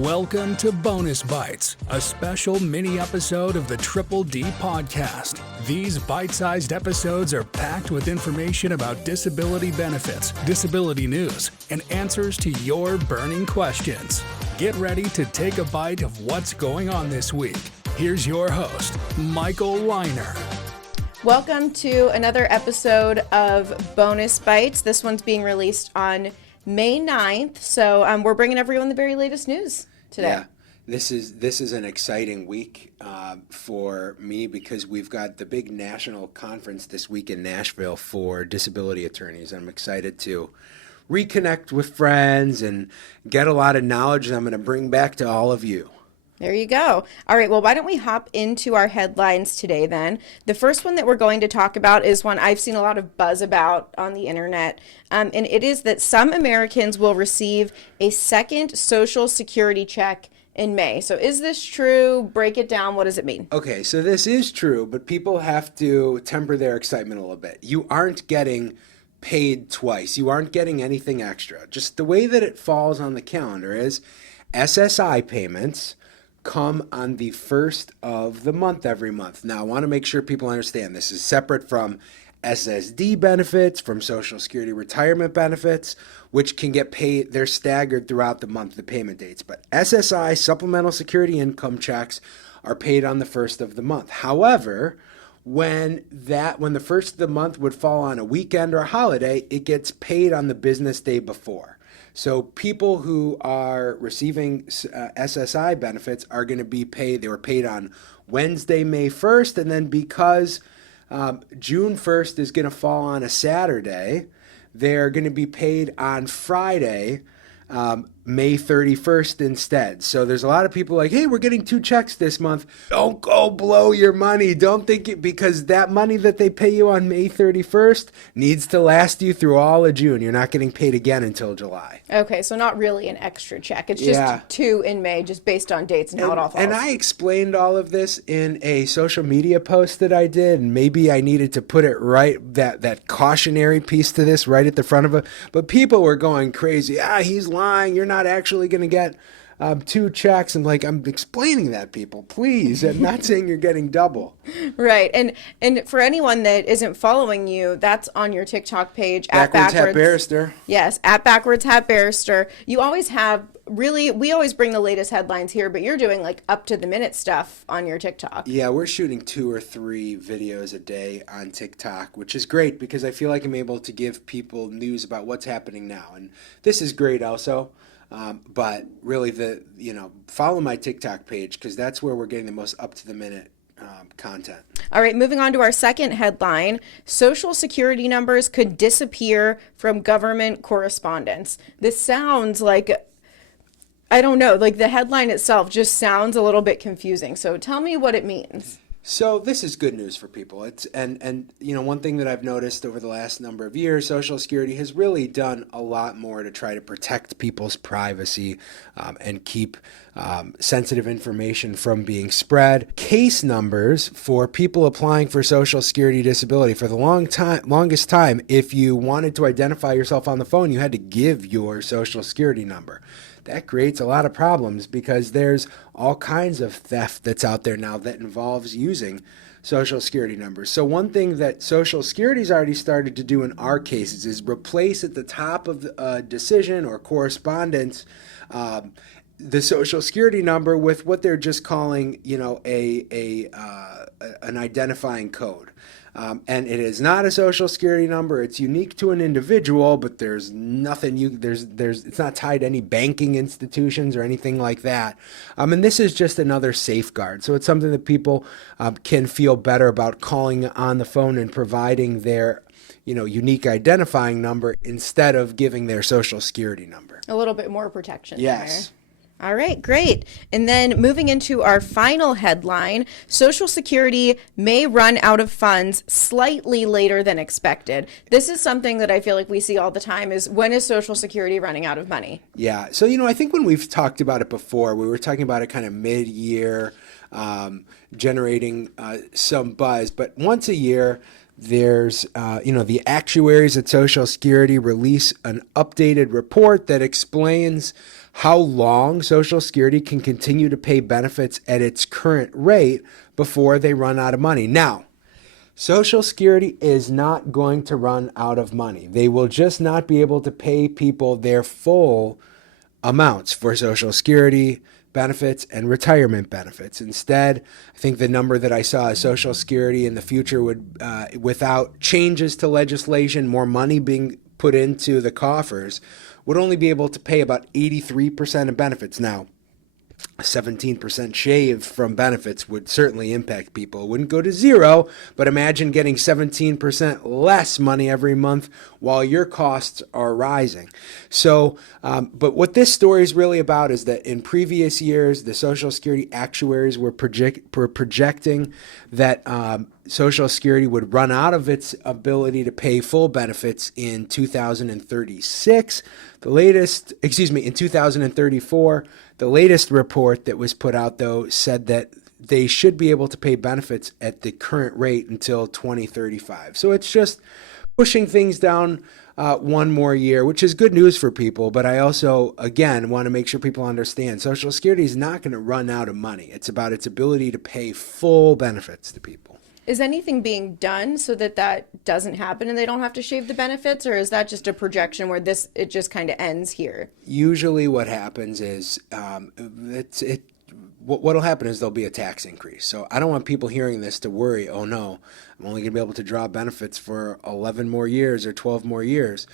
Welcome to Bonus Bytes, a special mini episode of the Triple D podcast. These bite-sized episodes are packed with information about disability benefits, disability news, and answers to your burning questions. Get ready to take a bite of what's going on this week. Here's your host, Michael Weiner. Welcome to another episode of Bonus Bytes. This one's being released on May 9th, so we're bringing everyone the very latest news today. Yeah, this is an exciting week for me because we've got the big national conference this week in Nashville for disability attorneys. I'm excited to reconnect with friends and get a lot of knowledge that I'm going to bring back to all of you. There you go. All right, well, why don't we hop into our headlines today then? The first one that we're going to talk about is one I've seen a lot of buzz about on the internet, and it is that some Americans will receive a second Social Security check in May. So is this true? Break it down. What does it mean? Okay, so this is true, but people have to temper their excitement a little bit. You aren't getting paid twice. You aren't getting anything extra. Just the way that it falls on the calendar is SSI payments come on the first of the month every month. Now, I want to make sure people understand this is separate from SSD benefits, from Social Security retirement benefits, which can get paid. They're staggered throughout the month, the payment dates. But SSI, supplemental security income checks, are paid on the first of the month. However, when the first of the month would fall on a weekend or a holiday, it gets paid on the business day before. So people who are receiving SSI benefits are going to be paid. They were paid on Wednesday, May 1st, and then because June 1st is going to fall on a Saturday, they're going to be paid on Friday, May 31st instead. So there's a lot of people like, hey, we're getting 2 checks this month. Don't go blow your money. Don't think it, because that money that they pay you on May 31st needs to last you through all of June. You're not getting paid again until July. Okay, so not really an extra check. It's just 2 in May, just based on dates and how it all falls. And I explained all of this in a social media post that I did, and maybe I needed to put it right, that cautionary piece to this right at the front of it. But people were going crazy. He's lying. You're not actually going to get 2 checks. And I'm explaining that, people, please. I'm not saying you're getting double. Right. And for anyone that isn't following you, that's on your TikTok page at Backwards Hat Barrister. Yes, at Backwards Hat Barrister. You always have we always bring the latest headlines here, but you're doing up to the minute stuff on your TikTok. Yeah, we're shooting 2 or 3 videos a day on TikTok, which is great because I feel like I'm able to give people news about what's happening now. And this is great also. But really, follow my TikTok page because that's where we're getting the most up-to-the-minute content. All right, moving on to our second headline. Social Security numbers could disappear from government correspondence. This sounds like, I don't know, the headline itself just sounds a little bit confusing. So tell me what it means. So this is good news for people. And one thing that I've noticed over the last number of years, Social Security has really done a lot more to try to protect people's privacy and keep sensitive information from being spread. Case numbers for people applying for Social Security disability for the longest time, if you wanted to identify yourself on the phone, you had to give your Social Security number. That creates a lot of problems because there's all kinds of theft that's out there now that involves using Social Security numbers. So one thing that Social Security's already started to do in our cases is replace at the top of the decision or correspondence the Social Security number with what they're just calling, an identifying code. And it is not a Social Security number. It's unique to an individual, but there's nothing it's not tied to any banking institutions or anything like that. And this is just another safeguard. So it's something that people can feel better about calling on the phone and providing their unique identifying number instead of giving their Social Security number. A little bit more protection. Yes. There. All right, great. And then moving into our final headline, Social Security may run out of funds slightly later than expected. This is something that I feel like we see all the time is when is Social Security running out of money? Yeah. So, I think when we've talked about it before, we were talking about it kind of mid-year, generating some buzz. But once a year, there's, the actuaries at Social Security release an updated report that explains how long Social Security can continue to pay benefits at its current rate before they run out of money. Now, Social Security is not going to run out of money. They will just not be able to pay people their full amounts for Social Security benefits and retirement benefits. Instead, I think the number that I saw is Social Security in the future would, without changes to legislation, more money being put into the coffers, would only be able to pay about 83% of benefits. Now, a 17% shave from benefits would certainly impact people. It wouldn't go to zero, but imagine getting 17% less money every month while your costs are rising. So, but what this story is really about is that in previous years, the Social Security actuaries were projecting that Social Security would run out of its ability to pay full benefits in 2036. In 2034. The latest report that was put out, though, said that they should be able to pay benefits at the current rate until 2035. So it's just pushing things down one more year, which is good news for people. But I also, again, want to make sure people understand Social Security is not going to run out of money. It's about its ability to pay full benefits to people. Is anything being done so that that doesn't happen and they don't have to shave the benefits, or is that just a projection where it just kind of ends here? Usually what happens is what'll happen is there'll be a tax increase. So I don't want people hearing this to worry, oh no, I'm only going to be able to draw benefits for 11 more years or 12 more years.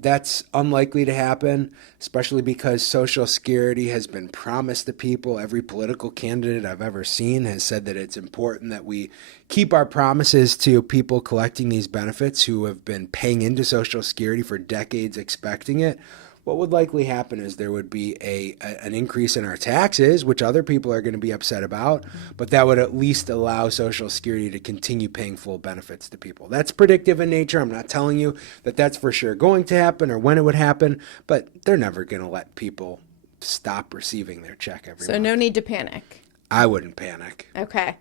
That's unlikely to happen, especially because Social Security has been promised to people. Every political candidate I've ever seen has said that it's important that we keep our promises to people collecting these benefits who have been paying into Social Security for decades expecting it. What would likely happen is there would be an increase in our taxes, which other people are going to be upset about, but that would at least allow Social Security to continue paying full benefits to people. That's predictive in nature. I'm not telling you that that's for sure going to happen or when it would happen, but they're never going to let people stop receiving their check every month. So no need to panic. I wouldn't panic. Okay.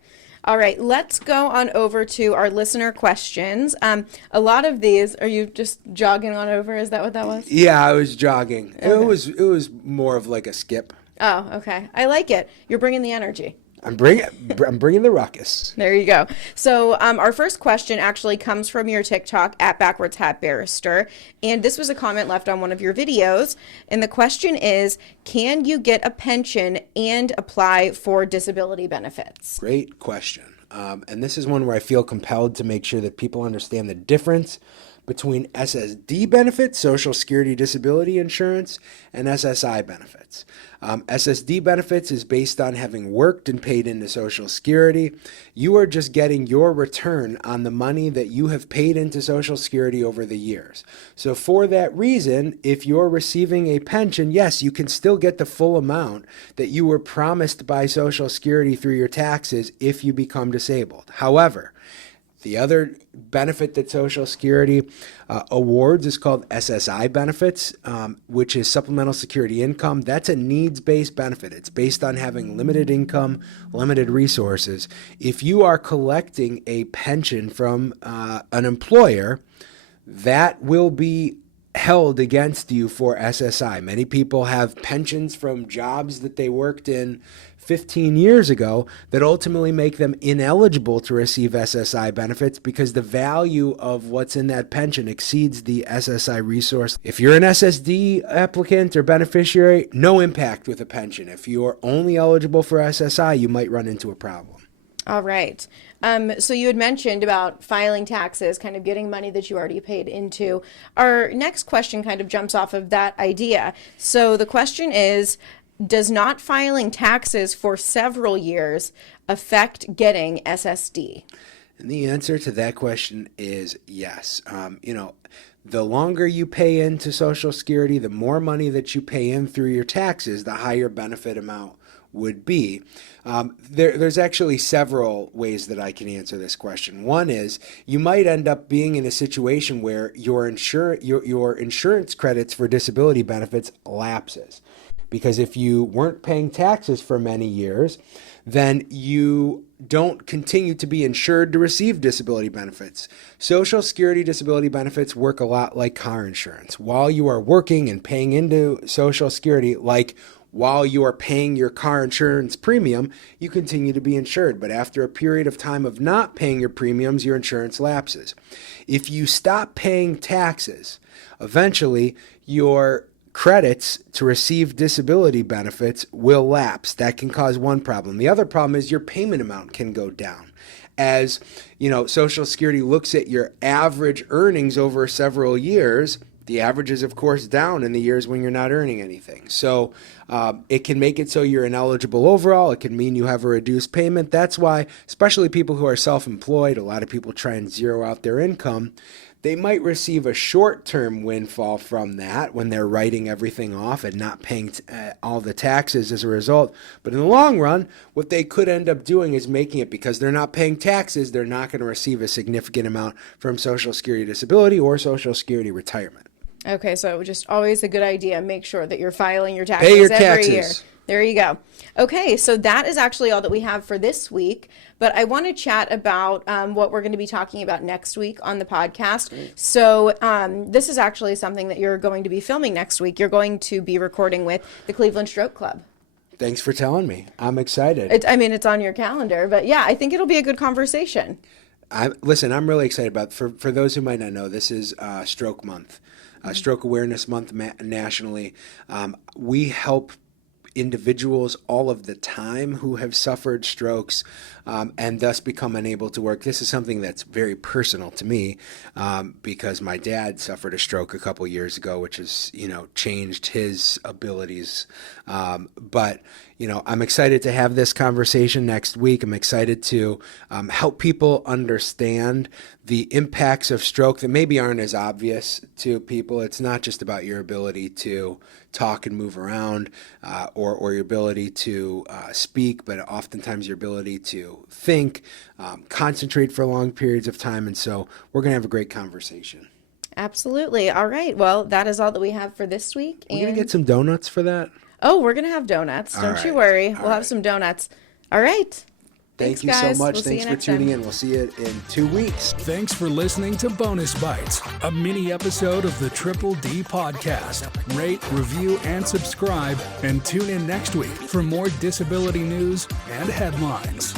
All right, let's go on over to our listener questions. A lot of these, are you just jogging on over? Is that what that was? Yeah, I was jogging. Okay. It was more of like a skip. Oh, okay. I like it. You're bringing the energy. I'm bringing the ruckus. There you go. So our first question actually comes from your TikTok at Backwards Hat Barrister. And this was a comment left on one of your videos. And the question is, can you get a pension and apply for disability benefits? Great question. And this is one where I feel compelled to make sure that people understand the difference between SSD benefits, Social Security Disability Insurance, and SSI benefits. SSD benefits is based on having worked and paid into Social Security. You are just getting your return on the money that you have paid into Social Security over the years. So for that reason, if you're receiving a pension, yes, you can still get the full amount that you were promised by Social Security through your taxes if you become disabled. However, the other benefit that Social Security awards is called SSI benefits, which is supplemental security income. That's a needs-based benefit. It's based on having limited income, limited resources. If you are collecting a pension from an employer, that will be held against you for SSI. Many people have pensions from jobs that they worked in 15 years ago that ultimately make them ineligible to receive SSI benefits because the value of what's in that pension exceeds the SSI resource. If you're an SSD applicant or beneficiary, no impact with a pension. If you're only eligible for SSI, you might run into a problem. All right. So you had mentioned about filing taxes, kind of getting money that you already paid into. Our next question kind of jumps off of that idea. So the question is, does not filing taxes for several years affect getting SSD? And the answer to that question is yes. The longer you pay into Social Security, the more money that you pay in through your taxes, the higher benefit amount would be. There's actually several ways that I can answer this question. One is you might end up being in a situation where your insurance credits for disability benefits lapses. because if you weren't paying taxes for many years, then you don't continue to be insured to receive disability benefits. Social Security disability benefits work a lot like car insurance. While you are working and paying into Social Security, like while you are paying your car insurance premium, you continue to be insured. But after a period of time of not paying your premiums, your insurance lapses. If you stop paying taxes, eventually your credits to receive disability benefits will lapse. That can cause one problem. The other problem is your payment amount can go down. As Social Security looks at your average earnings over several years, the average is, of course, down in the years when you're not earning anything. So it can make it so you're ineligible overall. It can mean you have a reduced payment. That's why, especially people who are self-employed, a lot of people try and zero out their income. They might receive a short-term windfall from that when they're writing everything off and not paying all the taxes as a result. But in the long run, what they could end up doing is making it, because they're not paying taxes, they're not going to receive a significant amount from Social Security disability or Social Security retirement. Okay, so just always a good idea. Make sure that you're filing your taxes Pay your every taxes. year. There you go. Okay, so that is actually all that we have for this week. But I want to chat about what we're going to be talking about next week on the podcast. So this is actually something that you're going to be filming next week. You're going to be recording with the Cleveland Stroke Club. Thanks for telling me. I'm excited. It's on your calendar. But yeah, I think it'll be a good conversation. Listen, I'm really excited about it. For those who might not know, this is Stroke Month, Stroke Awareness Month nationally. We help individuals all of the time who have suffered strokes and thus become unable to work. This is something that's very personal to me because my dad suffered a stroke a couple years ago, which has, changed his abilities. But I'm excited to have this conversation next week. I'm excited to help people understand the impacts of stroke that maybe aren't as obvious to people. It's not just about your ability to talk and move around or your ability to speak, but oftentimes your ability to think, concentrate for long periods of time. And so we're going to have a great conversation. Absolutely. All right. Well, that is all that we have for this week. We're going to get some donuts for that. Oh, we're going to have donuts. Don't you worry. We'll have some donuts. All right. Thanks, you guys. so much. We'll Thanks for tuning in. We'll see you in 2 weeks. Thanks for listening to Bonus Bytes, a mini episode of the Triple D podcast. Rate, review, and subscribe, and tune in next week for more disability news and headlines.